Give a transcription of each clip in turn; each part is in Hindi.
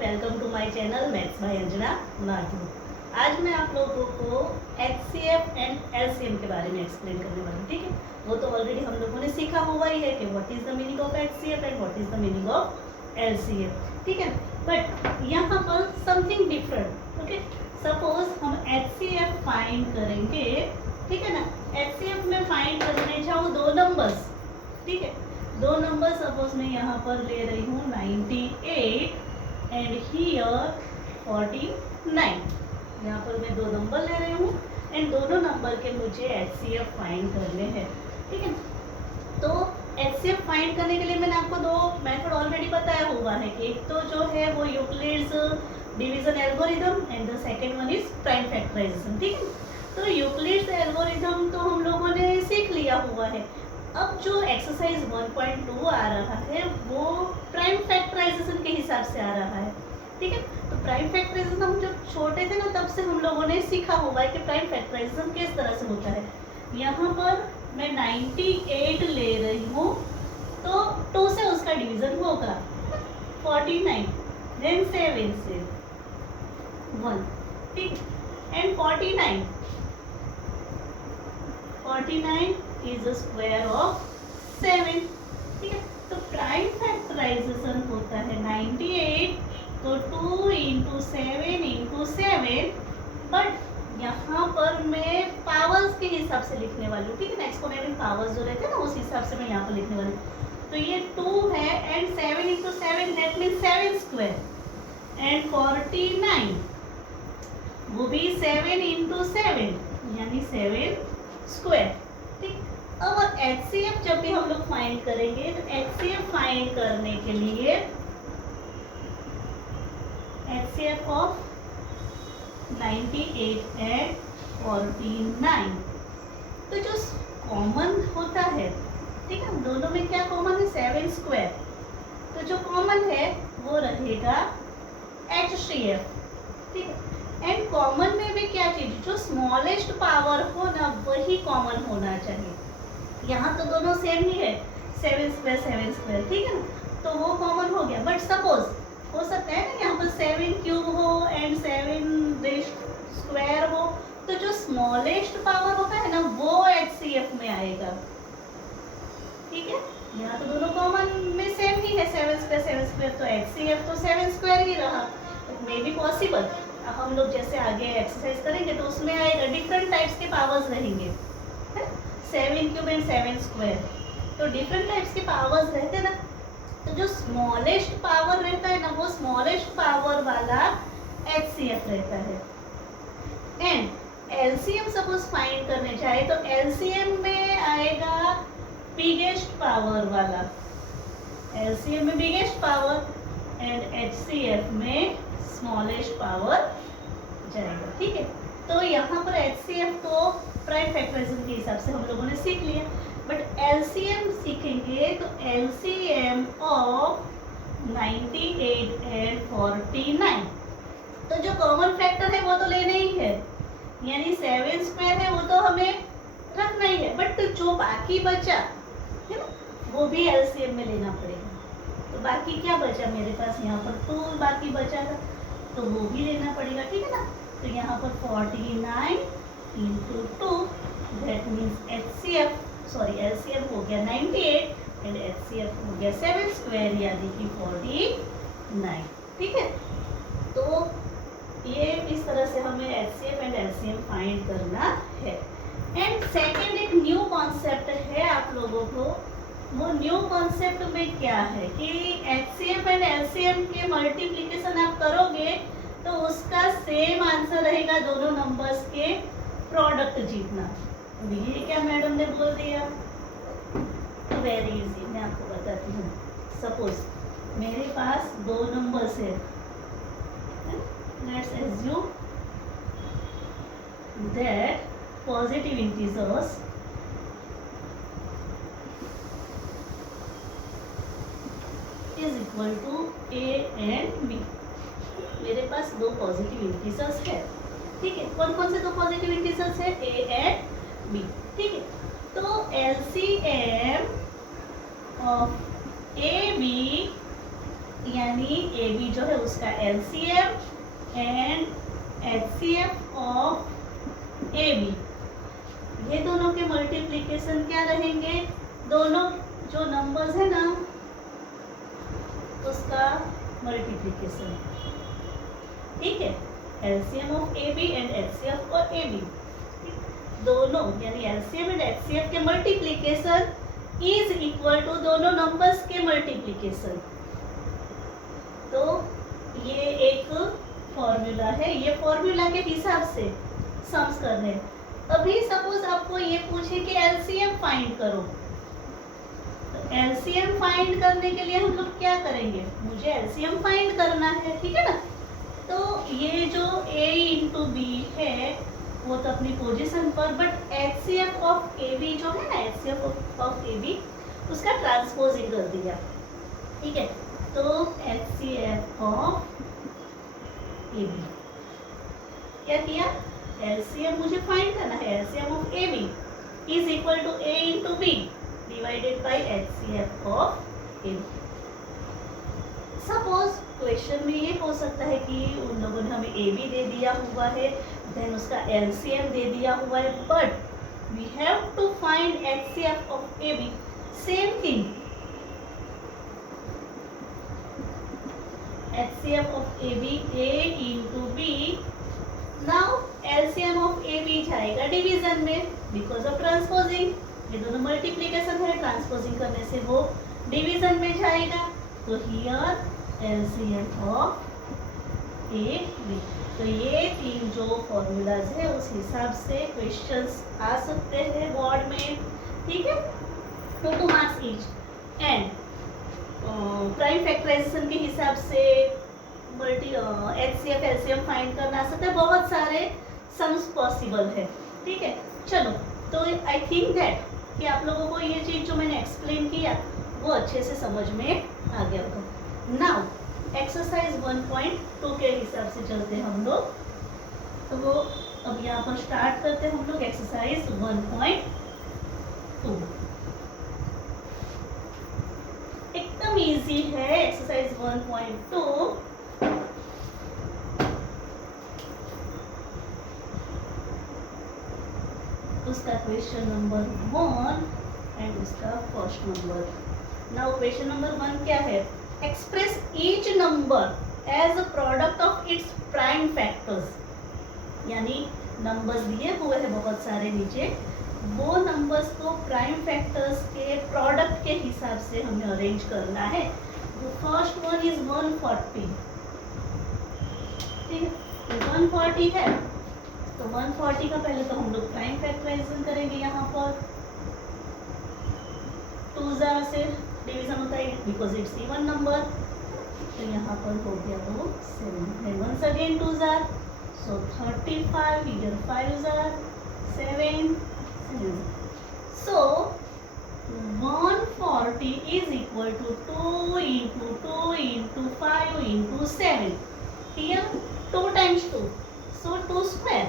Welcome to my channel maths by Anjana Nathu. आज मैं आप लोगों को एचसीएफ एंड एलसीएम के बारे में एक्सप्लेन करने वाली हूँ। ठीक है, वो तो ऑलरेडी हम लोगों ने सीखा हुआ ही है कि what is the meaning of HCF and what is the meaning of LCF. ठीक है, बट यहाँ पर समथिंग डिफरेंट। ओके, सपोज हम एचसीएफ फाइंड करेंगे। ठीक है ना, एचसीएफ में फाइंड करने चाहूँ दो नंबर्स। ठीक है, दो नंबर सपोज मैं यहाँ पर ले रही हूँ 98 एंड हियर 49। यहाँ पर मैं दो नंबर ले रही हूँ एंड दोनों नंबर के मुझे एचसीएफ फाइंड करने हैं। ठीक है, तो एचसीएफ फाइंड करने के लिए मैंने आपको दो मेथड ऑलरेडी बताया हुआ है कि एक तो जो है वो Euclid's division algorithm and the second one is prime factorisation. ठीक है, तो यूक्लिड्स एल्गोरिथम तो हम लोगों ने सीख लिया हुआ है। अब जो एक्सरसाइज 1.2 आ रहा है वो प्राइम फैक्टराइजेशन के हिसाब से आ रहा है। ठीक है, तो प्राइम फैक्टराइजेशन हम जब छोटे थे ना तब से हम लोगों ने सीखा हुआ है कि प्राइम फैक्टराइजेशन किस तरह से होता है। यहाँ पर मैं 98 ले रही हूँ तो 2 से उसका डिवीजन होगा 49, देन 7 से 1। ठीक, and 49 is the square of 7। ठीक है, तो प्राइम फैक्टराइजेशन होता है 98 तो 2 इंटू 7 इंटू 7, बट यहाँ पर मैं पावर्स के हिसाब से लिखने वाली हूँ। ठीक है ना, एक्सपोनेंशियल पावर्स जो रहते हैं ना उस हिसाब से मैं यहाँ पर लिखने वाली हूँ। तो ये 2 है and 7 into 7 that means 7 square and 49 वो भी 7 इंटू 7 यानी 7 स्क्वायर। ठीक, अब एचसीएफ जब भी हम लोग फाइंड करेंगे तो एचसीएफ फाइंड करने के लिए एचसीएफ ऑफ 98 एंड 49 तो जो कॉमन होता है, ठीक है, दोनों में क्या कॉमन है 7 स्क्वायर, तो जो कॉमन है वो रहेगा एचसीएफ। ठीक है, एंड कॉमन में भी क्या चीज जो स्मॉलेस्ट पावर हो ना वही कॉमन होना चाहिए। यहाँ तो दोनों सेम ही है 7 स्क्वायर। ठीक है ना, तो वो कॉमन हो गया। बट सपोज हो सकता है ना यहाँ पर 7 क्यूब हो एंड 7 स्क्वायर हो, तो जो स्मॉलेस्ट पावर होता है ना वो एचसीएफ में आएगा। ठीक है, यहाँ तो दोनों कॉमन में सेम ही है 7 स्क्वायर, तो एचसीएफ तो 7 स्क्वायर ही रहा। मे बी पॉसिबल हम लोग जैसे आगे एक्सरसाइज करेंगे तो उसमें आएगा डिफरेंट टाइप्स के पावर्स रहेंगे, 7 क्यूब एंड 7 स्क्वायर, तो डिफरेंट टाइप्स के पावर्स रहते हैं ना, तो जो स्मॉलेस्ट पावर रहता है ना वो स्मॉलेस्ट पावर वाला एचसीएफ रहता है। एंड एलसीएम सपोज फाइंड करने चाहे तो एलसीएम में आएगा बिगेस्ट पावर वाला, एलसीएम में बिगेस्ट पावर एंड एचसीएफ में स्मॉलेस्ट पावर जाएगा। ठीक है, तो यहाँ पर एचसीएफ तो प्राइम फैक्टराइजेशन के हिसाब से हम लोगों ने सीख लिया, बट एलसीएम सीखेंगे तो एलसीएम ऑफ 98 एंड 49 तो जो कॉमन फैक्टर है वो तो लेना ही है, यानी 7 स्क्वायर है वो तो हमें रखना ही है, बट जो बाकी बचा है ना वो भी एलसीएम में लेना पड़ेगा। तो बाकी क्या बचा मेरे पास, यहाँ पर 2 बाकी बचा था तो वो भी लेना पड़ेगा। ठीक है ना, तो यहाँ पर 49 इंटू 2 दैट मीन्स एलसीएम हो गया 98 एंड एचसीएफ हो गया 7 स्क्वायर यानी कि 49। ठीक है, तो ये इस तरह से हमें एचसीएफ एंड एलसीएम फाइंड करना है। एंड सेकेंड एक न्यू कॉन्सेप्ट है आप लोगों को, वो न्यू कॉन्सेप्ट में क्या है कि एचसीएफ एंड एलसीएम के मल्टीप्लिकेशन आप करोगे तो उसका सेम आंसर रहेगा दोनों नंबर्स के प्रोडक्ट जीतना। ये क्या मैडम ने बोल दिया, तो वेरी इजी मैं आपको बताती हूँ। सपोज मेरे पास दो नंबर्स है, let's assume that positive integers is equal to a and b. मेरे पास दो पॉजिटिव इंटीजर्स है। ठीक है, कौन कौन से दो पॉजिटिव इंटीजर्स है, ए एंड बी। ठीक है, तो एलसीएम ऑफ ए बी यानी ए बी जो है उसका LCM and HCF of a b, ये दोनों के मल्टीप्लिकेशन क्या रहेंगे, दोनों जो नंबर्स है ना उसका मल्टीप्लिकेशन, ठीक है। LCM of a b and HCF of a b, दोनों यानी एलसीएम एंड एचसीएफ के मल्टीप्लिकेशन इज इक्वल टू दोनों नंबर्स के मल्टीप्लिकेशन। तो ये एक फॉर्मूला है, ये फॉर्मूला के हिसाब से सम्स करने। अभी सपोज आपको ये पूछे कि एलसीएम फाइंड करो, तो एलसीएम फाइंड करने के लिए हम लोग क्या करेंगे, मुझे एलसीएम फाइंड करना है, ठीक है ना। तो ये जो a इंटू बी है वो तो अपनी पोजीशन पर, but HCF of a b जो है ना, एचसीएफ ऑफ ए बी उसका ट्रांसपोजिंग कर दिया, ठीक है। तो एचसीएफ ऑफ ए बी क्या किया, एलसीएम मुझे फाइंड करना है, LCM of a b is equal to a into b divided by HCF of a b. Suppose question में ये हो सकता है कि उन लोगों ने हमें ए बी दे दिया हुआ है, देन उसका एलसीएम दे दिया हुआ है, but we have to find HCF of a b. Same thing, HCF of AB A into B, now LCM of AB जाएगा डिवीजन में बिकॉज ऑफ ट्रांसपोजिंग, ये दोनों मल्टीप्लिकेशन है, ट्रांसपोजिंग करने से वो डिवीजन में जाएगा। तो हियर LCM of AB, तो ये तीन जो फॉर्मूलाज है उस हिसाब से क्वेश्चंस आ सकते हैं बोर्ड में, ठीक है। 2 marks each and prime factorisation के हिसाब से एचसीएफ एलसीएम फाइंड करना आ सकता है, बहुत सारे सम्स पॉसिबल है, ठीक है। चलो, तो आई थिंक दैट कि आप लोगों को ये चीज़ जो मैंने एक्सप्लेन किया वो अच्छे से समझ में आ गया होगा। नाउ एक्सरसाइज 1.2 के हिसाब से चलते हैं हम लोग, तो वो अब यहाँ पर स्टार्ट करते हैं हम लोग एक्सरसाइज 1.2। एकदम इजी है एक्सरसाइज 1.2। उसका क्वेश्चन नंबर 1 एंड उसका first number. Now question number 1 क्या है, express each number as a product of its prime factors. यानी नंबर्स दिए हुए हैं बहुत सारे नीचे, वो नंबर्स को प्राइम फैक्टर्स के प्रोडक्ट के हिसाब से हमें अरेंज करना है। द फर्स्ट वन इज 140, ठीक है। 140 है तो 140 का पहले तो हम लोग प्राइम फैक्टराइजेशन करेंगे। यहाँ पर 2 से डिवीजन होता है बिकॉज इट्स इवन नंबर, तो यहाँ पर हो गया वो 7 वंस अगेन 2 सो 35, इधर 5 7 so 140 is equal to 2 into 2 into 5 into 7, here 2 times 2 so 2 square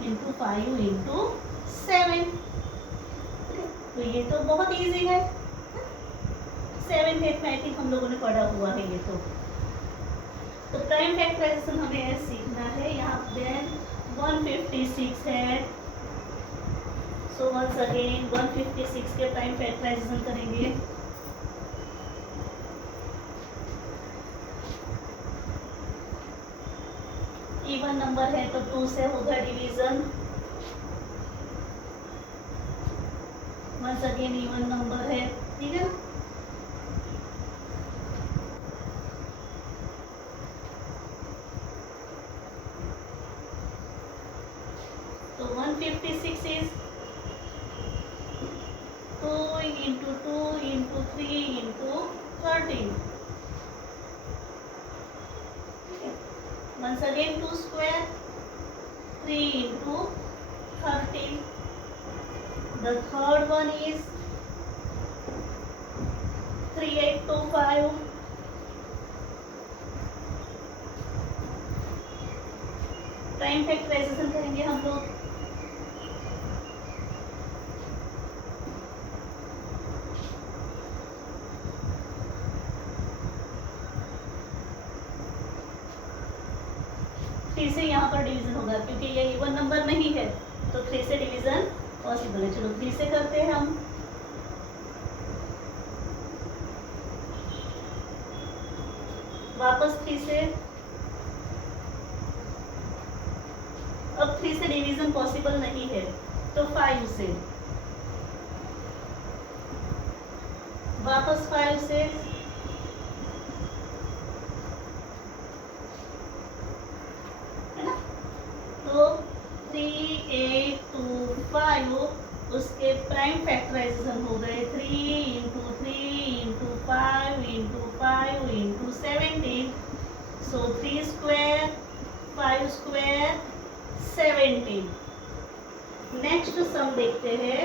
into 5 into 7। तो ये तो बहुत इजी है, 7th 8th में आई थिंक हम लोगों ने पढ़ा हुआ है ये तो प्राइम फैक्टराइजेशन हमें सीखना है। यहाँ देन 156 है, सो वंस अगेन 156 के प्राइम फैक्टराइजेशन करेंगे। इवन नंबर है तो 2 से होगा division, once again even number है, ठीक है। तो 156 is 2 into 2 into 3 into 13, once again 2 square 3 into 13, the third one is 3825, prime factorisation करेंगे हम लोग। 3 से यहाँ पर डिवीजन होगा क्योंकि ये इवन नंबर नहीं है, तो 3 से डिवीजन पॉसिबल है। चलो 3 से करते हैं हम। वापस 3 से, अब 3 से डिवीजन पॉसिबल नहीं है तो 5 से, वापस 5 से, है ना। तो 3, 8, 2, 5 उसके प्राइम फैक्टराइजेशन हो गए 3 इंटू 3 इंटू 5 इंटू 5 इंटू 17, सो 3 स्क्वायर 5 स्क्वायर 17। नेक्स्ट सम देखते हैं।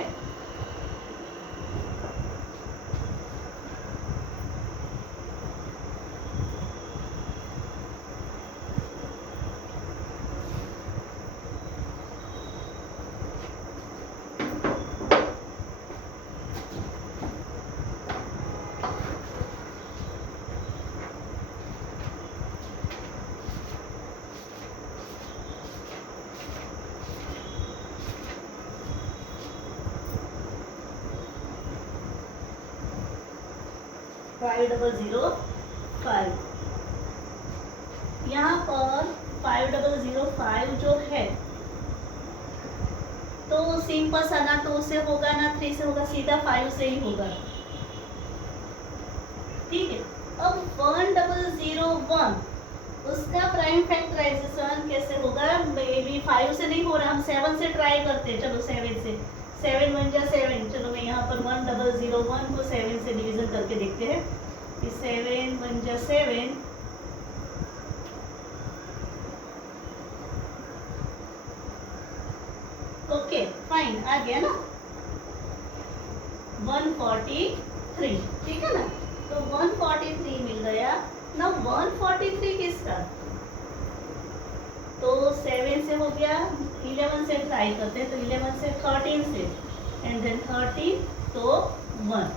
फाइव डबल 0 5, यहाँ पर 5005 जो है तो सिंपल सा, ना 2 से होगा ना 3 से होगा, सीधा 5 से ही होगा। ठीक है, अब 1001 उसका प्राइम फैक्टराइजेशन कैसे होगा? बेबी 5 से नहीं हो रहा, हम 7 से ट्राई करते हैं। चलो 7 से, 7 1 जा 7। चलो मैं यहाँ पर 1001 को 7 से डिवीजन करके देखते हैं कि 7 1 जा 7, ओके फाइन, आ गया ना 143, ठीक है ना। तो 143 मिल गया ना। 143 किसका? तो 7 से हो गया, 11 से ट्राई करते हैं, तो 11 से 13 से, एंड देन 13 तो 1,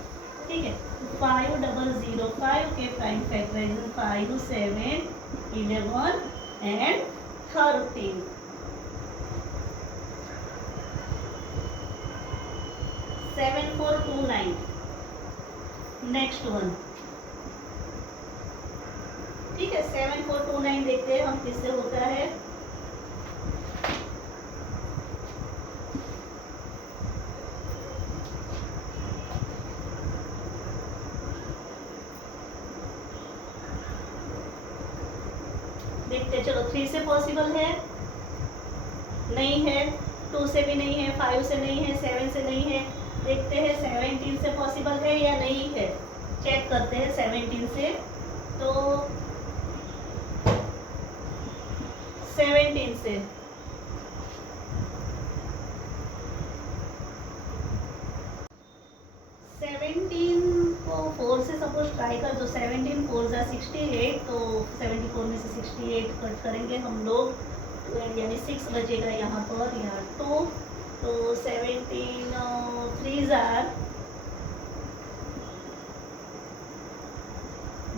ठीक है। 5005 के prime factorisation 5 7 11 and 13। 7429 next one, ठीक है। 7429 देखते हैं हम किससे होता है। देखते हैं, चलो 3 से पॉसिबल है, नहीं है, 2 से भी नहीं है, 5 से नहीं है, 7 से नहीं है। देखते हैं 17 से पॉसिबल है या नहीं है, चेक करते हैं 17 से। तो 17 से, को 4 से सपोज ट्राई कर, तो 17 4 जा 68, तो 74 में से 68 कट करेंगे हम लोग, यानी 6 बचेगा यहाँ पर, यहाँ 2, तो 17 3 जार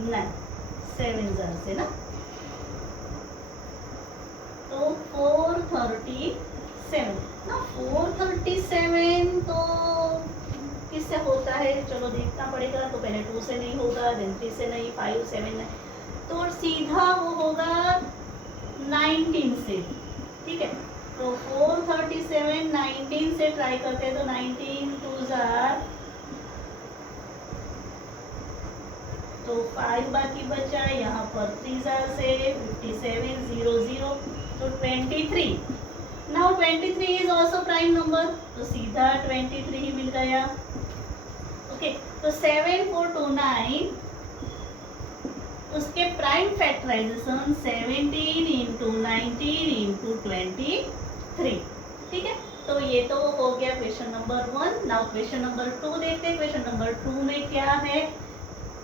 9, 7 जार से ना, तो 437 ना। 437 तो किससे होता है? चलो देखना पड़ेगा। तो पहले 2 से नहीं होगा, देन 3 से नहीं, 5 7 नहीं, तो सीधा वो होगा 19 से, ठीक है। तो 437 19 से ट्राई करते हैं, तो 19 2 जार, तो 5 बाकी बचा, यहाँ पर 3 जार से 57 0 0, तो 23। Now 23 is also prime number, तो सीधा 23 ही मिल गया। ओके, तो 7429 उसके प्राइम फैक्टराइजेशन 17 इंटू 19 इंटू 23, ठीक है। तो ये तो हो गया question number 1। Now question number 2 देखते हैं। क्वेश्चन नंबर 2 में क्या है,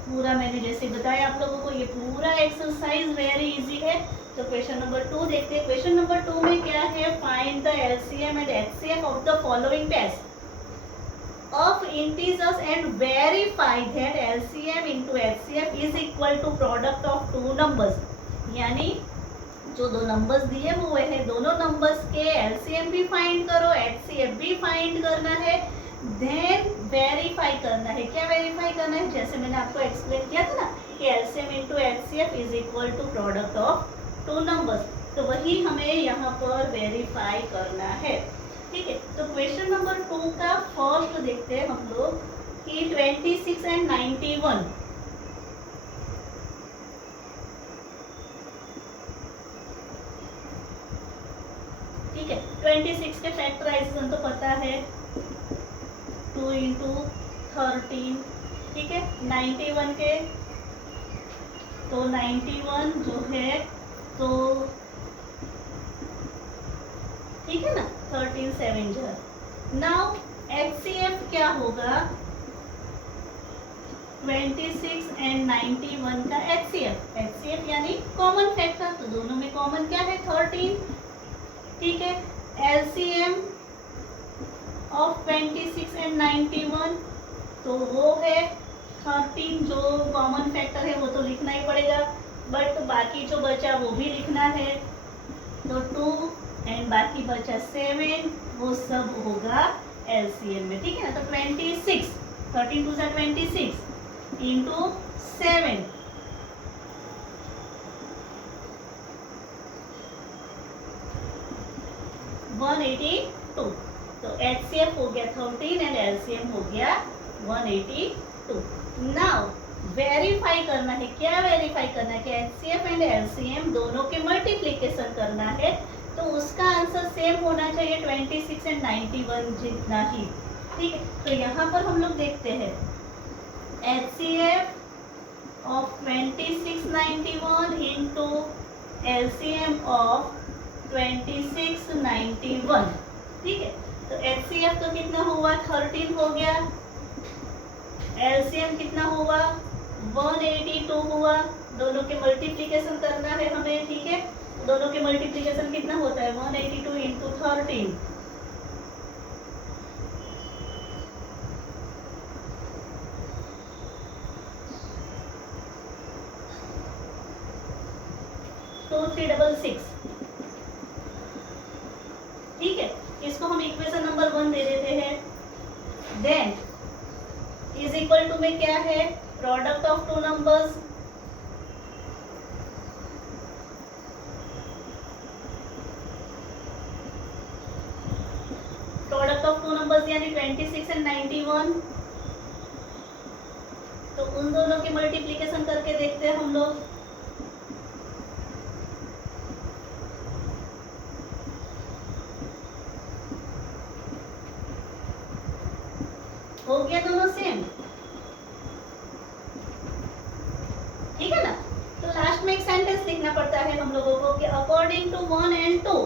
पूरा मैंने जैसे बताया आप लोगों को, ये पूरा एक्सरसाइज वेरी इजी है। तो क्वेश्चन नंबर 2 देखते हैं। क्वेश्चन नंबर 2 में क्या है, find the LCM and HCF of the following test of integers and verify that LCM into HCF is equal to product of two numbers। यानी जो दो नंबर्स दिए हुए हैं दोनों नंबर्स के एलसीएम भी फाइंड करो, एचसीएफ भी फाइंड करना है, देन वेरीफाई करना है। क्या वेरीफाई करना है? जैसे मैंने आपको एक्सप्लेन किया था ना कि LCM into HCF is equal to product of two numbers, तो वही हमें यहाँ पर वेरीफाई करना है। ठीक है, तो क्वेश्चन नंबर 2 का फर्स्ट देखते हैं हम लोग कि 26 एंड 91। ठीक है, 26 के फैक्टराइजेशन तो पता है 2 इंटू 13। ठीक है, 91 के तो 91 जो है तो ठीक है ना 13 7 जो है। नाउ एचसीएफ क्या होगा? 26 एंड 91 का एचसीएफ, एचसीएफ यानी कॉमन फैक्टर, तो दोनों में कॉमन क्या है 13। ठीक है, एलसीएम ऑफ 26 एंड 91 तो वो है 13, जो कॉमन फैक्टर है वो तो लिखना ही पड़ेगा, बट बाकी जो बचा वो भी लिखना है, तो 2 एंड बाकी बचा 7, वो सब होगा एलसीएम में। ठीक है ना, तो 26 13 2 26 इंटू 7 182, तो एचसीएफ हो गया 13 एंड एलसीएम हो गया 182। नाउ वेरीफाई करना है, क्या वेरीफाई करना है कि एचसीएफ एंड एलसीएम दोनों के मल्टीप्लिकेशन करना है, तो उसका आंसर सेम होना चाहिए 26 एंड 91 जितना ही। ठीक है, तो यहाँ पर हम लोग देखते हैं HCF of 26 91 into LCM of 26 91। ठीक है, तो एचसीएफ तो कितना हुआ 13 हो गया, एलसीएम कितना हुआ 182 हुआ, दोनों के मल्टीप्लिकेशन करना है हमें। ठीक है, दोनों के मल्टीप्लिकेशन कितना होता है 182 इंटू 13, तो 366। ठीक है, इसको हम इक्वेशन नंबर 1 दे देते हैं। देन इज इक्वल टू में क्या है product of two numbers, product of two numbers यानी 26 एंड 91, तो उन दोनों के मल्टीप्लिकेशन करके देखते हैं हम लोग। हो गया दोनों सेम। ठीक है ना, तो लास्ट में एक सेंटेंस लिखना पड़ता है हम लोगों को कि according to 1 and 2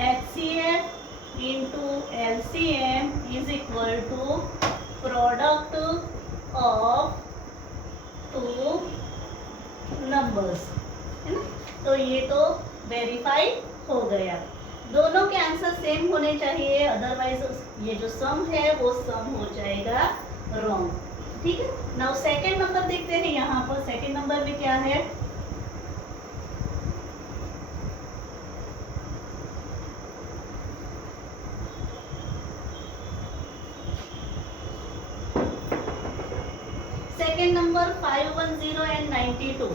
HCF into LCM is equal to product of two numbers, है ना। तो ये तो वेरीफाई हो गया, दोनों के आंसर सेम होने चाहिए, अदरवाइज ये जो सम है वो सम हो जाएगा रॉन्ग। ठीक है, नाउ सेकंड नंबर देखते हैं। यहाँ पर सेकंड नंबर में क्या है, सेकेंड नंबर 510 एंड 92।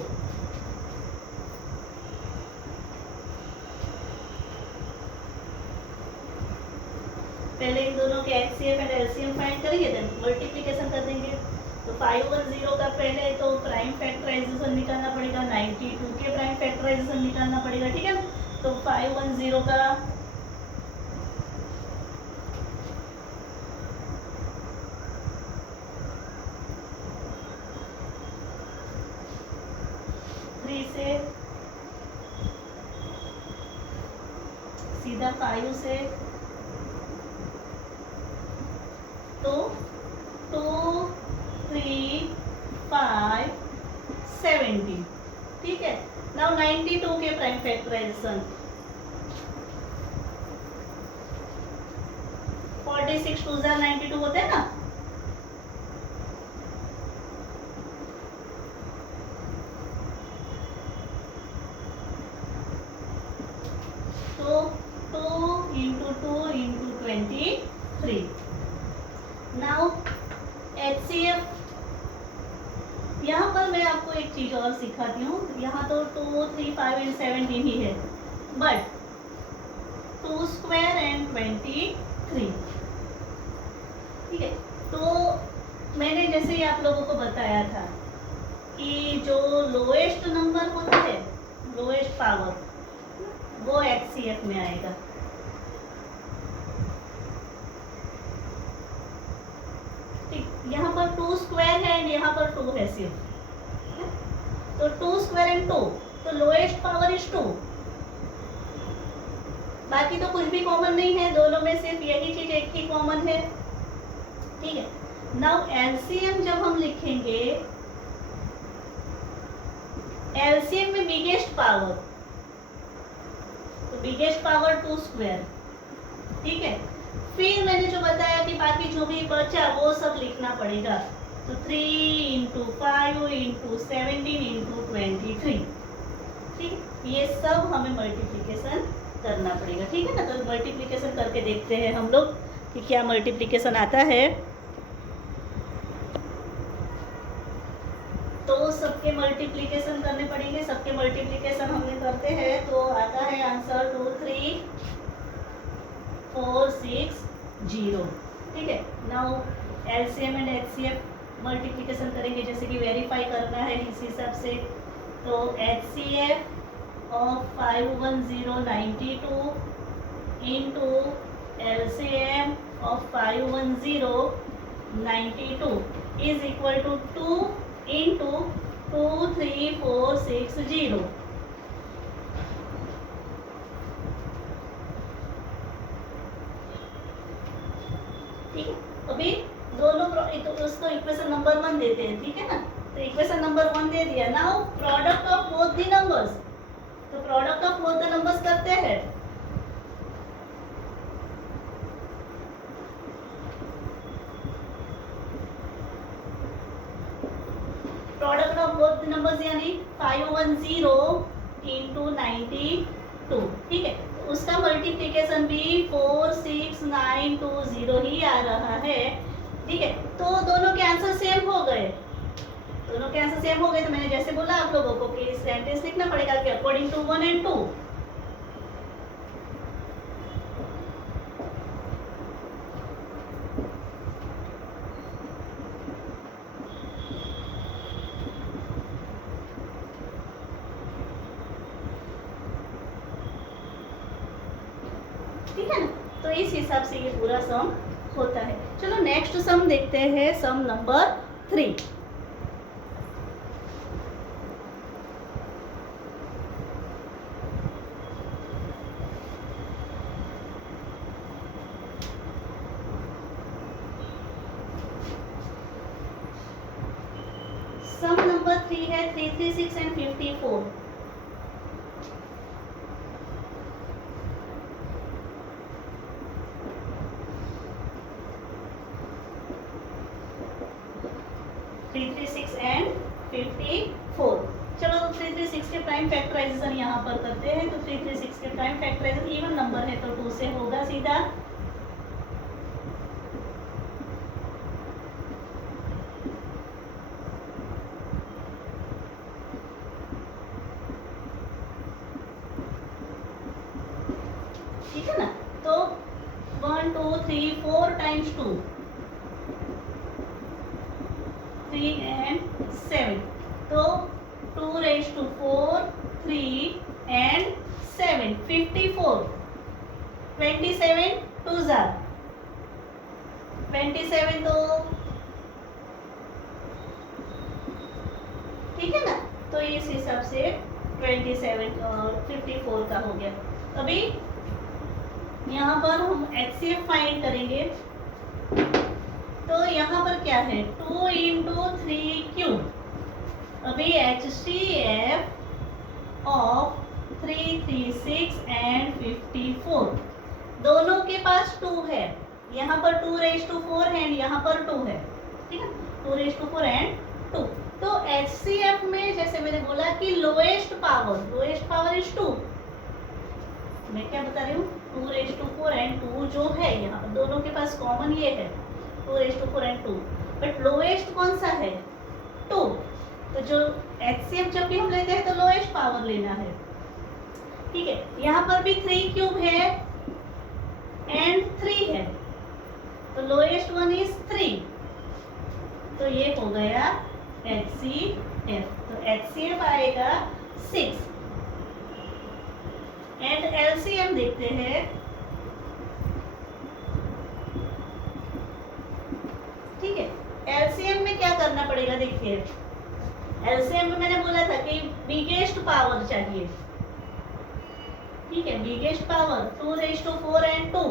पहले इन दोनों के एचसीएफ एंड एलसीएम फाइंड करेंगे, देन मल्टीप्लिकेशन कर देंगे। तो 510 का पहले तो प्राइम फैक्टराइजेशन निकालना पड़ेगा, 92 के प्राइम फैक्टराइजेशन निकालना पड़ेगा। ठीक है ना, तो 510 का 3 से सीधा 5 से, तो 2 3 5 17। ठीक है, प्राइम फैक्टराइजेशन? 46 2 92 होते हैं ना। तो 2 into 2 into 23. नाउ HCF, यहाँ पर मैं आपको एक चीज और सिखाती हूँ। यहाँ तो 2 3 5 एंड 17 ही है, बट 2 स्क्वायर एंड 23, ठीक है। तो मैंने जैसे ही आप लोगों को बताया था कि जो लोएस्ट नंबर होता है, लोएस्ट पावर, वो HCF में आएगा। ठीक, यहाँ पर 2 स्क्वायर है एंड यहाँ पर 2 है सिर्फ, तो 2 स्क्वायर एंड 2, तो लोएस्ट पावर इज 2। बाकी तो कुछ भी कॉमन नहीं है, दोनों में सिर्फ यही चीज एक ही कॉमन है, ठीक है। नाउ एलसीएम जब हम लिखेंगे, एलसीएम में बिगेस्ट पावर, तो बिगेस्ट पावर 2 स्क्वायर, ठीक है। फिर मैंने जो बताया कि बाकी जो भी बचा वो सब लिखना पड़ेगा, तो 3 into 5 into 17 into 23, ठीक है। ये सब हमें मल्टीप्लिकेशन करना पड़ेगा, ठीक है ना। तो मल्टीप्लिकेशन करके देखते हैं हम लोग कि क्या मल्टीप्लिकेशन आता है। तो सबके मल्टीप्लिकेशन करने पड़ेंगे, सबके मल्टीप्लिकेशन हमने करते हैं तो आता है आंसर 2 3 4 6 0, ठीक है। Now LCM and HCF multiplication करेंगे, जैसे कि वेरीफाई करना है इस हिसाब से। तो HCF of 51092 into LCM of 51092 is equal to 2 into 2 3 4 6 0। ठीक है, अभी दोनों तो उसको इक्वेशन नंबर 1 देते हैं, ठीक है ना। तो इक्वेशन नंबर 1 दे दिया। Now product of both the numbers, तो product of both the numbers करते हैं। Product of both the numbers यानी 510 इंटू 92, ठीक है। तो उसका मल्टीप्लिकेशन भी 46920 ही आ रहा है, ठीक है। तो दोनों के आंसर सेम हो गए, दोनों के आंसर सेम हो गए। तो मैंने जैसे बोला आप लोगों को कि सेंटेंस लिखना पड़ेगा कि अकॉर्डिंग टू 1 and 2। ठीक है ना। तो इस हिसाब से ये पूरा सम होता है। चलो नेक्स्ट सम देखते हैं, सम नंबर 3। सम नंबर 3 है 336 एंड 54। एंड 54। चलो 336 के प्राइम फैक्टराइजेशन यहाँ पर करते हैं। तो 336 के प्राइम फैक्टराइजेशन इवन नंबर है तो 2 से होगा सीधा। ठीक है ना। तो 1 2 3 4 टाइम्स 2 3 and 7, तो 2 raised to 4 3 and 7 54। 27 2s are 27, तो ठीक है ना। तो इस हिसाब से 27 और 54 का हो गया। अभी यहाँ पर हम HCF फाइंड करेंगे। तो यहाँ पर क्या है 2 into 3 क्यूब। अभी HCF ऑफ 3, 3, 6 एंड 54। दोनों के पास 2 है, यहाँ पर 2⁴ है एंड यहाँ पर 2 है, ठीक है, 2⁴ एंड 2। तो HCF में जैसे मैंने बोला कि लोएस्ट पावर इज 2। मैं क्या बता रही हूँ, 2⁴ एंड 2 जो है यहाँ पर दोनों के पास कॉमन ये है 2⁴ एंड 2, बट लोएस्ट कौन सा है 2। तो जो HCF जब भी हम लेते हैं तो लोएस्ट पावर लेना है, ठीक है। यहाँ पर भी 3 क्यूब है एंड 3 है, तो लोएस्ट वन इज 3, तो ये हो गया HCF। तो HCF आएगा 6 एंड LCM देखते हैं। ठीक है, LCM में क्या करना पड़ेगा, देखिए LCM में मैंने बोला था कि बिगेस्ट पावर चाहिए, ठीक है, बिगेस्ट पावर 2⁴ एंड 2,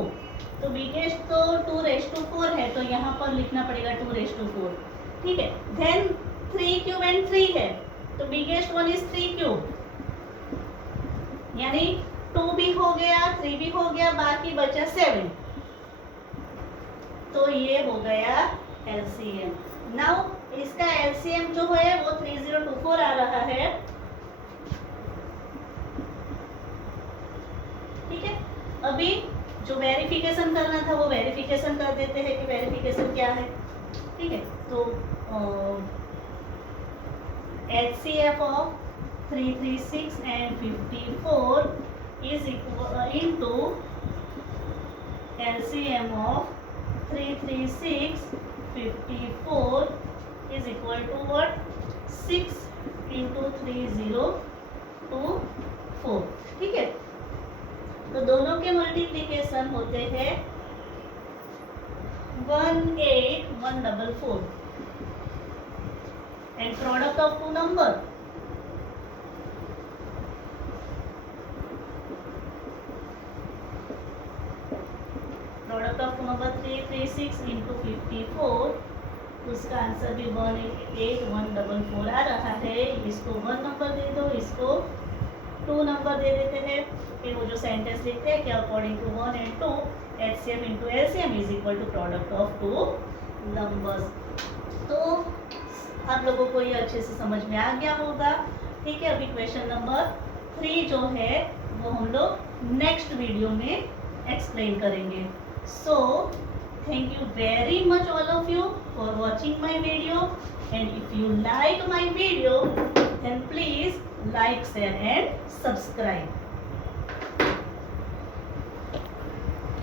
तो बिगेस्ट तो 2⁴ है, तो यहाँ पर लिखना पड़ेगा 2⁴, ठीक है। देन 3 क्यूब एंड 3 है, तो बिगेस्ट वन इज 3 क्यूब, यानी 2 भी हो गया 3 भी हो गया, बाकी बचा 7, तो ये हो गया LCM। नाउ इसका LCM जो है वो 3024 आ रहा है, ठीक है। अभी जो वेरिफिकेशन करना था वो वेरिफिकेशन कर देते हैं कि वेरिफिकेशन क्या है, ठीक है। तो HCF of 336 and 54 is into LCM of 336 54 is equal to what, 6 into 3024, ठीक है। तो दोनों के मल्टीप्लिकेशन होते हैं 18144 and product of two number, product of two number 336 into 54, उसका आंसर भी 18144 आ रहा है। इसको 1 नंबर दे दो, इसको 2 नंबर दे देते हैं, फिर वो जो सेंटेंस लिखते हैं कि according to 1 and 2 HCM into LCM is equal to product of 2 numbers. तो आप लोगों को ये अच्छे से समझ में आ गया होगा, ठीक है। अभी क्वेश्चन नंबर 3 जो है वो हम लोग नेक्स्ट वीडियो में एक्सप्लेन करेंगे। सो thank you very much all of you for watching my video, and if you like my video then please like, share and subscribe.